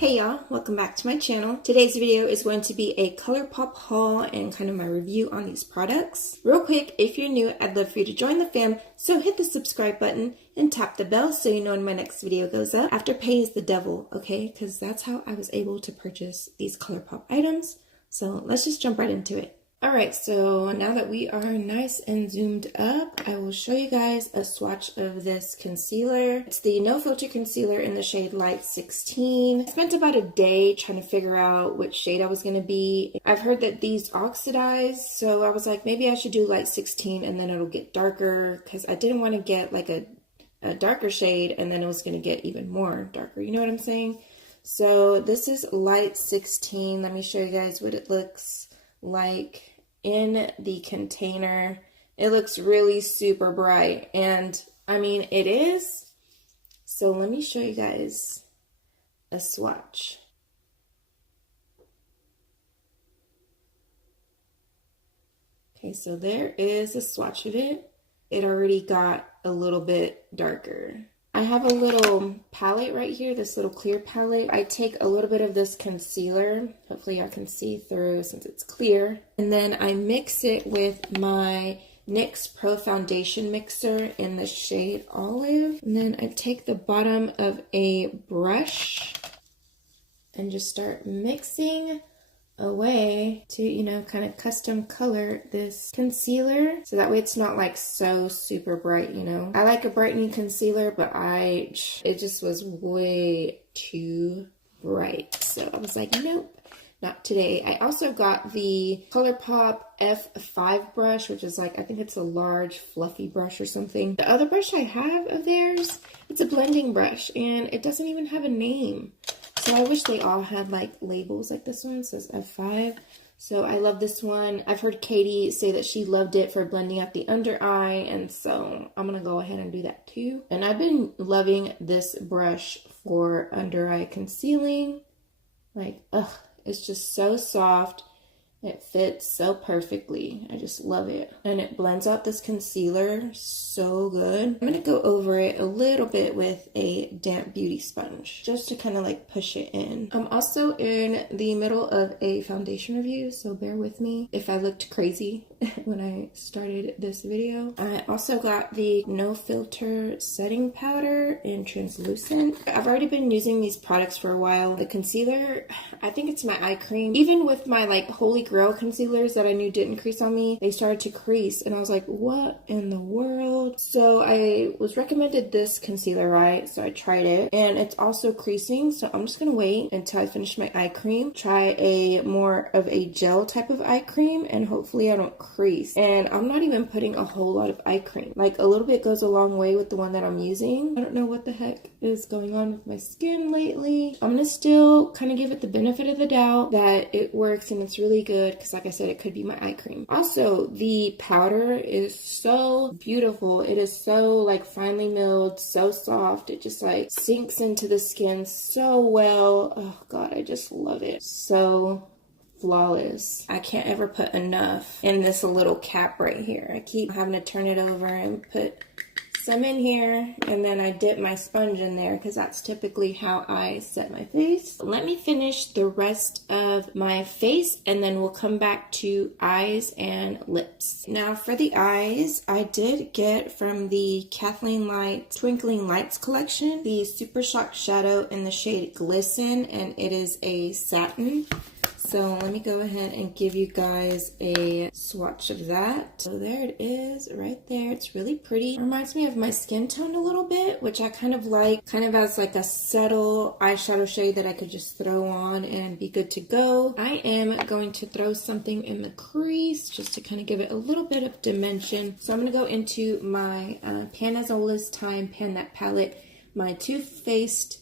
Hey y'all, welcome back to my channel. Today's video is going to be a Colourpop haul and kind of my review on these products. Real quick, if you're new, I'd love for you to join the fam, so hit the subscribe button and tap the bell so you know when my next video goes up. After pay is the devil, okay? Because that's how I was able to purchase these Colourpop items. So let's just jump right into it. Alright, so now that we are nice and zoomed up, I will show you guys a swatch of this concealer. It's the No Filter Concealer in the shade Light 16. I spent about a day trying to figure out which shade I was going to be. I've heard that these oxidize, so I was like, maybe I should do Light 16 and then it'll get darker, because I didn't want to get like a darker shade and then it was going to get even more darker. You know what I'm saying? So this is Light 16. Let me show you guys what it looks like in the container. It looks really super bright, and I mean it is. So let me show you guys a swatch. Okay, so there is a swatch of it. It already got a little bit darker. I have a little palette right here, this little clear palette. I take a little bit of this concealer. Hopefully y'all can see through since it's clear. And then I mix it with my NYX Pro Foundation Mixer in the shade Olive. And then I take the bottom of a brush and just start mixing away to, you know, kind of custom color this concealer, so that way it's not like so super bright, you know. I like a brightening concealer, but it just was way too bright, so I was like, nope, not today. I also got the Colourpop F5 brush, which is like, I think it's a large fluffy brush or something. The other brush I have of theirs, it's a blending brush and it doesn't even have a name. So I wish they all had like labels like this one. It says F5. So I love this one. I've heard Katie say that she loved it for blending out the under eye, and so I'm gonna go ahead and do that too. And I've been loving this brush for under eye concealing. Like, ugh, it's just so soft. It fits so perfectly. I just love it. And it blends out this concealer so good. I'm going to go over it a little bit with a damp beauty sponge just to kind of like push it in. I'm also in the middle of a foundation review, so bear with me if I looked crazy when I started this video. I also got the No Filter setting powder in translucent. I've already been using these products for a while. The concealer, I think it's my eye cream. Even with my like Holy Grail concealers that I knew didn't crease on me, they started to crease, and I was like, what in the world? So I was recommended this concealer, right? So I tried it, and it's also creasing, so I'm just gonna wait until I finish my eye cream, try a more of a gel type of eye cream, and hopefully I don't crease. And I'm not even putting a whole lot of eye cream. Like, a little bit goes a long way with the one that I'm using. I don't know what the heck is going on with my skin lately. I'm gonna still kind of give it the benefit of the doubt that it works and it's really good, because like I said, it could be my eye cream. Also, the powder is so beautiful. It is so like finely milled, so soft. It just like sinks into the skin so well. Oh god, I just love it. So flawless. I can't ever put enough in this little cap right here. I keep having to turn it over and put some in here, and then I dip my sponge in there because that's typically how I set my face. Let me finish the rest of my face and then we'll come back to eyes and lips. Now for the eyes, I did get from the Kathleen Twinkling Lights collection the Super Shock Shadow in the shade Glisten, and it is a satin. So let me go ahead and give you guys a swatch of that. So there it is right there. It's really pretty. It reminds me of my skin tone a little bit, which I kind of like, kind of as like a subtle eyeshadow shade that I could just throw on and be good to go. I am going to throw something in the crease just to kind of give it a little bit of dimension. So I'm going to go into my Pan As Old As Time Pan That palette, my Too Faced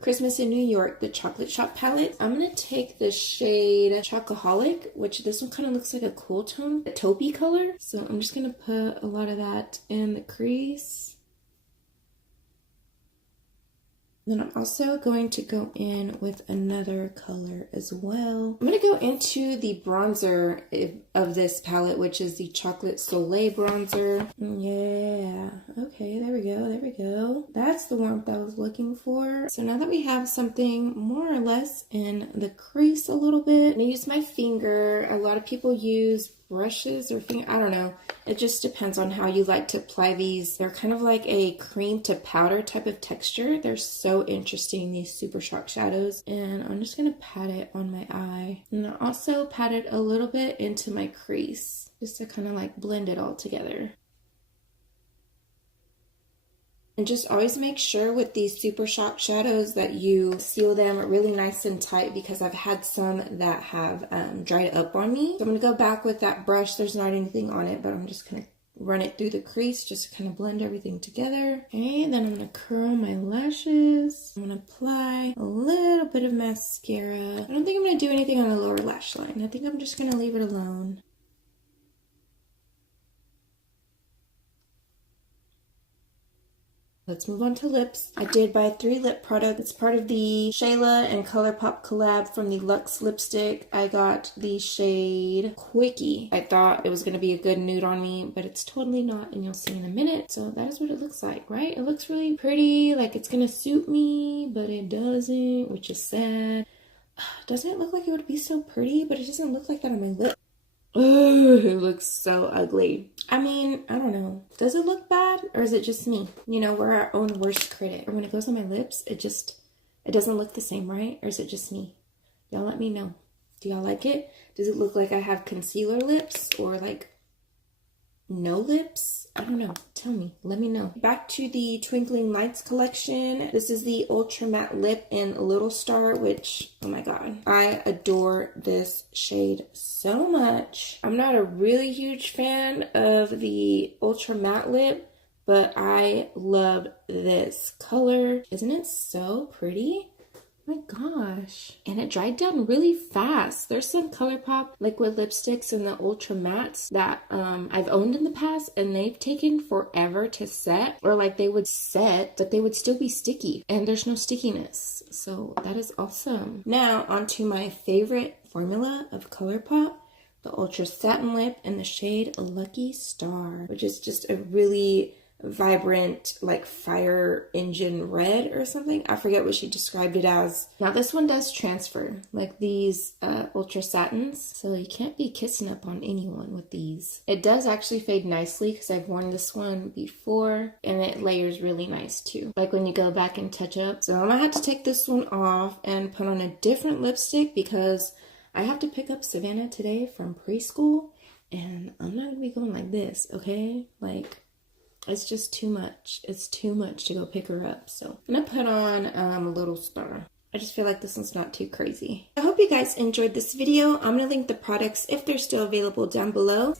Christmas in New York, the Chocolate Shop palette. I'm going to take the shade Chocoholic, which this one kind of looks like a cool tone, a taupey color. So I'm just going to put a lot of that in the crease. Then I'm also going to go in with another color as well. I'm going to go into the bronzer of this palette, which is the Chocolate Soleil bronzer. Yeah, okay, there we go, there we go. That's the warmth I was looking for. So now that we have something more or less in the crease a little bit, I'm gonna use my finger. A lot of people use brushes or finger, I don't know. It just depends on how you like to apply these. They're kind of like a cream to powder type of texture. They're so interesting, these Super Shock shadows. And I'm just gonna pat it on my eye. And I also pat it a little bit into my crease, just to kind of like blend it all together. And just always make sure with these Super Shock shadows that you seal them really nice and tight, because I've had some that have dried up on me. So I'm going to go back with that brush. There's not anything on it, but I'm just going to run it through the crease just to kind of blend everything together. Okay, then I'm going to curl my lashes. I'm going to apply a little bit of mascara. I don't think I'm going to do anything on the lower lash line. I think I'm just going to leave it alone. Let's move on to lips. I did buy 3 lip products. It's part of the Shayla and Colourpop collab from the Luxe lipstick. I got the shade Quickie. I thought it was going to be a good nude on me, but it's totally not, and you'll see in a minute. So that is what it looks like, right? It looks really pretty, like it's going to suit me, but it doesn't, which is sad. Doesn't it look like it would be so pretty? But it doesn't look like that on my lip. Ugh, it looks so ugly. I mean, I don't know. Does it look bad, or is it just me? You know, we're our own worst critic. Or when it goes on my lips, it doesn't look the same, right? Or is it just me? Y'all let me know. Do y'all like it? Does it look like I have concealer lips, or like no lips? I don't know. Tell me. Let me know. Back to the Twinkling Lights collection. This is the Ultra Matte Lip in Little Star, which, oh my god, I adore this shade so much. I'm not a really huge fan of the Ultra Matte Lip, but I love this color. Isn't it so pretty? Oh my gosh. And it dried down really fast. There's some Colourpop liquid lipsticks in the Ultra Mattes that I've owned in the past, and they've taken forever to set, or like they would set, but they would still be sticky, and there's no stickiness. So that is awesome. Now onto my favorite formula of Colourpop, the Ultra Satin Lip in the shade Lucky Star, which is just a really vibrant, like fire engine red or something. I forget what she described it as. Now this one does transfer, like these Ultra Satins, so you can't be kissing up on anyone with these. It does actually fade nicely because I've worn this one before, and it layers really nice too, like when you go back and touch up. So I'm gonna have to take this one off and put on a different lipstick, because I have to pick up Savannah today from preschool, and I'm not gonna be going like this, okay? Like, it's just too much. It's too much to go pick her up. So I'm gonna put on Little Star. I just feel like this one's not too crazy. I hope you guys enjoyed this video. I'm gonna link the products, if they're still available, down below.